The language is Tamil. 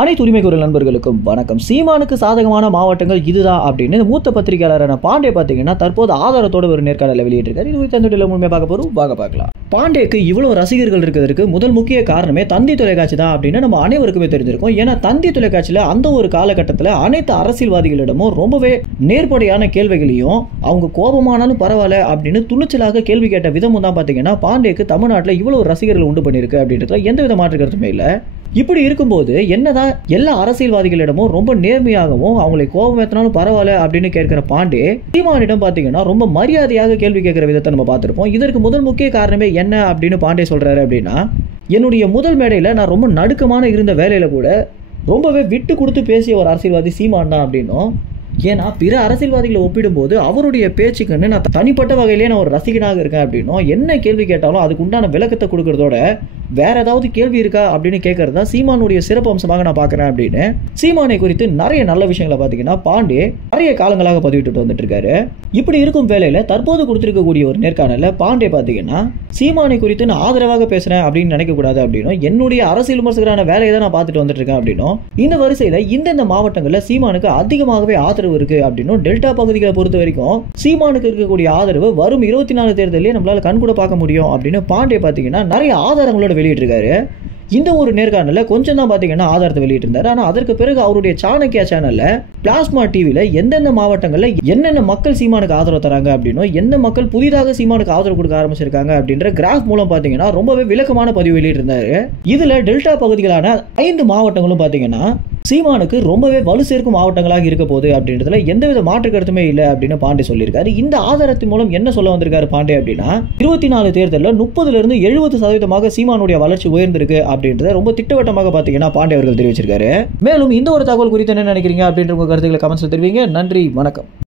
அனைத்து உரிமை குரல் நண்பர்களுக்கும் வணக்கம். சீமானுக்கு சாதகமான மாவட்டங்கள் இதுதான் அப்படின்னு மூத்த பத்திரிகையாளரான பாண்டே பார்த்தீங்கன்னா தற்போது ஆதாரத்தோட ஒரு நேர்காணலை வெளியிட்டிருக்காரு. இது குறித்து அந்த முழுமையாக பார்க்க போறோம், பார்க்கலாம். பாண்டேக்கு இவ்வளவு ரசிகர்கள் இருக்கிறதுக்கு முதல் முக்கிய காரணமே தந்தி தொலைக்காட்சி தான் அப்படின்னு நம்ம அனைவருக்குமே தெரிஞ்சிருக்கும். ஏன்னா தந்தி தொலைக்காட்சியில் அந்த ஒரு காலகட்டத்தில் அனைத்து அரசியல்வாதிகளிடமும் ரொம்பவே நேர்படையான கேள்விகளையும் அவங்க கோபமானாலும் பரவாயில்ல அப்படின்னு துணிச்சலாக கேள்வி கேட்ட விதமும் தான் பார்த்தீங்கன்னா பாண்டேக்கு தமிழ்நாட்டில் இவ்வளவு ரசிகர்கள் உண்டு பண்ணியிருக்கு அப்படின்றதுல எந்தவித மாற்று கருத்துமே இல்லை. இப்படி இருக்கும்போது என்னதான் எல்லா அரசியல்வாதிகளிடமும் ரொம்ப நேர்மையாகவும் அவங்களை கோபம் ஏற்றினாலும் பரவாயில்ல அப்படின்னு கேட்கிற பாண்டே சீமானிடம் பார்த்தீங்கன்னா ரொம்ப மரியாதையாக கேள்வி கேட்கிற விதத்தை நம்ம பார்த்துருப்போம். இதற்கு முதல் முக்கிய காரணமே என்ன அப்படின்னு பாண்டே சொல்றாரு அப்படின்னா, என்னுடைய முதல் மேடையில் நான் ரொம்ப நடுக்கமான இருந்த வேலையில கூட ரொம்பவே விட்டு கொடுத்து பேசிய ஒரு அரசியல்வாதி சீமான் தான் அப்படின்னும், ஏன்னா பிற அரசியல்வாதிகளை ஒப்பிடும்போது அவருடைய பேச்சுக்குன்னு நான் தனிப்பட்ட வகையிலேயே நான் ஒரு ரசிகனாக இருக்கேன் அப்படின்னும், என்ன கேள்வி கேட்டாலும் அதுக்கு உண்டான விளக்கத்தை கொடுக்கறதோட வேற ஏதாவது கேள்வி இருக்கா அப்படின்னு கேட்கறது தான் சீமானுடைய சிறப்பு அம்சமாக நான் பார்க்குறேன் அப்படின்னு சீமானை குறித்து நிறைய நல்ல விஷயங்களை பார்த்தீங்கன்னா பாண்டே நிறைய காலங்களாக பதிவிட்டு வந்துட்டு இருக்காரு. இப்படி இருக்கும் வேலையில் தற்போது கொடுத்திருக்கக்கூடிய ஒரு நேர்காணலில் பாண்டே பார்த்தீங்கன்னா சீமானை குறித்து நான் ஆதரவாக பேசுறேன் அப்படின்னு நினைக்கக்கூடாது அப்படின்னும், என்னுடைய அரசியல் விமர்சகரான வேலையை தான் நான் பார்த்துட்டு வந்துட்டு இருக்கேன் அப்படின்னும், இந்த வரிசையில் இந்தந்த மாவட்டங்களில் சீமானுக்கு அதிகமாகவே ஆதரவு இருக்கு அப்படின்னும், டெல்டா பகுதிகளை பொறுத்த வரைக்கும் சீமானுக்கு இருக்கக்கூடிய ஆதரவு வரும் 24 தேர்தலிலே நம்மளால கண்கூட பார்க்க முடியும் அப்படின்னு பாண்டே பார்த்தீங்கன்னா நிறைய ஆதாரங்களோட வெளியிட்டிருக்காரு. இந்த ஒரு நேர்காணலில் கொஞ்சம் தான் பார்த்தீங்கன்னா ஆதாரத்தை வெளியிட்டிருந்தாரு. ஆனால் அதற்கு பிறகு அவருடைய சாணக்கியா சேனல்ல பிளாஸ்மா டிவியில் எந்தெந்த மாவட்டங்களில் என்னென்ன மக்கள் சீமானுக்கு ஆதரவு தராங்க அப்படின்னும், எந்த மக்கள் புதிதாக சீமானுக்கு ஆதரவு கொடுக்க ஆரம்பிச்சிருக்காங்க அப்படின்ற கிராஃப் மூலம் பார்த்தீங்கன்னா ரொம்பவே விளக்கமான பதிவு வெளியிட்டிருந்தாரு. இதுல டெல்டா பகுதிகளான 5 மாவட்டங்களும் பார்த்தீங்கன்னா சீமானுக்கு ரொம்பவே வலு சேர்க்கும் மாவட்டங்களாக இருக்க போகுது அப்படின்றதுல எந்தவித மாற்று கருத்துமே இல்லை அப்படின்னு பாண்டே சொல்லியிருக்காரு. இந்த ஆதாரத்தின் மூலம் என்ன சொல்ல வந்திருக்காரு பாண்டே அப்படின்னா, 24 தேர்தலில் 30% 70% சீமானுடைய வளர்ச்சி உயர்ந்திருக்கு அப்படின்றத ரொம்ப திட்டவட்டமாக பார்த்தீங்கன்னா பாண்டே அவர்கள் தெரிவிச்சிருக்காரு. மேலும் இந்த ஒரு தகவல் குறித்து என்ன நினைக்கிறீங்க அப்படின்ற உங்க கருத்துக்களை கமெண்ட்ஸ்ல தெரிவிங்க. நன்றி, வணக்கம்.